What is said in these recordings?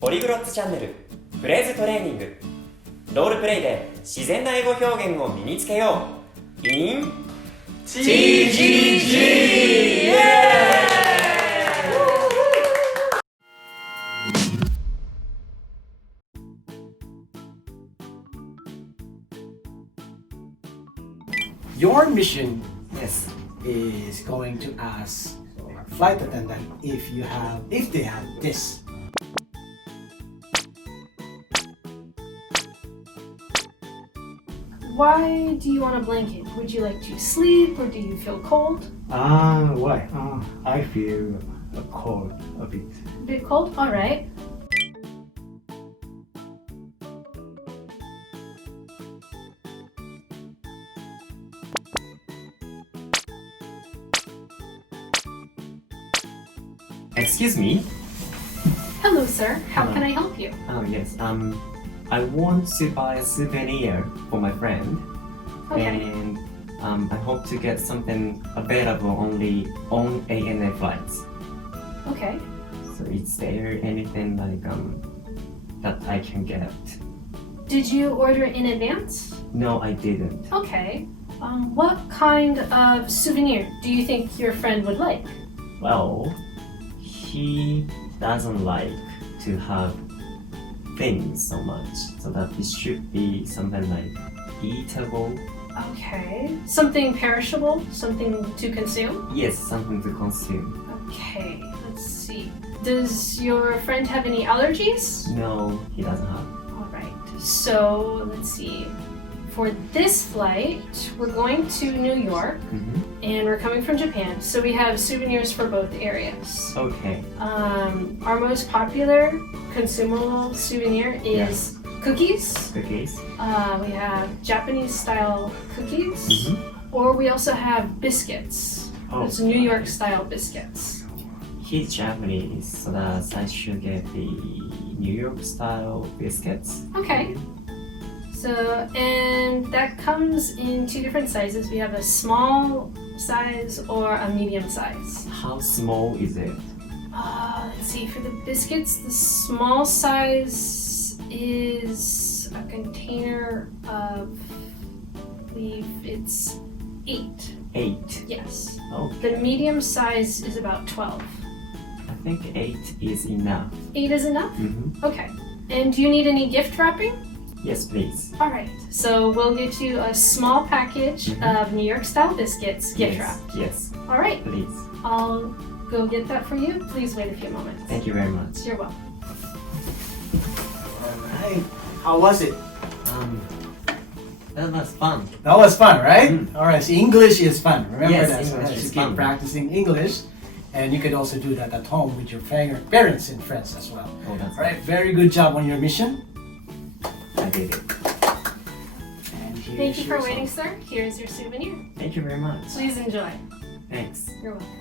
ポリグロッツチャンネルフレーズトレーニング。ロールプレイで自然な英語表現を身につけよう in TGG Your mission is going to ask our flight attendant if they have this. Why do you want a blanket? Would you like to sleep or do you feel cold? Why? I feel cold a bit. A bit cold? Alright. Excuse me. Hello, sir. How can I help you? Oh yes. I want to buy a souvenir for my friend. Okay. And I hope to get something available only on ANA flights. Okay. So is there anything like that I can get? Did you order in advance? No, I didn't. Okay. What kind of souvenir do you think your friend would like? Well, he doesn't like to have things so much, so that it should be something like eatable. Okay. Something perishable? Something to consume? Yes, something to consume. Okay. Let's see. Does your friend have any allergies? No, he doesn't have. Alright. So, let's see. For this flight, we're going to New York and we're coming from Japan, so we have souvenirs for both areas. Okay. Our most popular consumable souvenir is cookies. Cookies. We have Japanese style cookies, or we also have biscuits. Oh. It's New York style biscuits. He's Japanese, so that I should get the New York style biscuits. Okay. So, and that comes in two different sizes. We have a small size or a medium size. How small is it? Let's see, for the biscuits, the small size is a container of, I believe it's 8. 8. Yes. Okay. The medium size is about 12. I think 8 is enough. 8 is enough? Okay. And do you need any gift wrapping? Yes, please. Alright, so we'll get you a small package of New York style biscuits gift wrapped. Yes, Alright, please. I'll go get that for you. Please wait a few moments. Thank you very much. You're welcome. Alright. How was it? That was fun. That was fun, right? Alright, so English is fun. Remember Yes, that. English So is just fun. keep practicing English. And you could also do that at home with your parents and friends as well. Oh, that's Alright, very good job on your mission. I did it. And here's Thank you for your waiting, song. sir. Here's your souvenir. Thank you very much. Please enjoy. Thanks. You're welcome.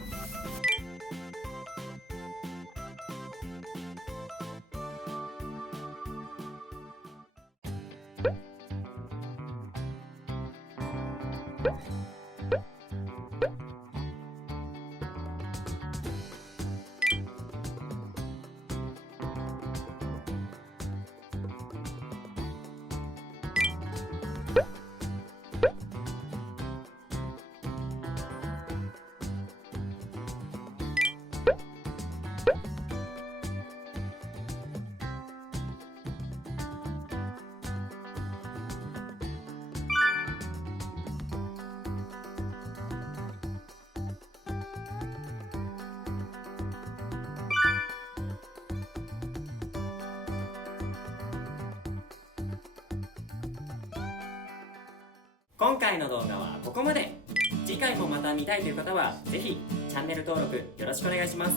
今回の動画はここまで。次回もまた見たいという方はぜひチャンネル登録よろしくお願いします。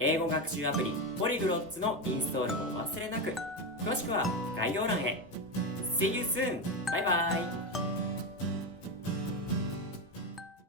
英語学習アプリポリグロッツのインストールもお忘れなく。詳しくは概要欄へ。See you soon! バイバイ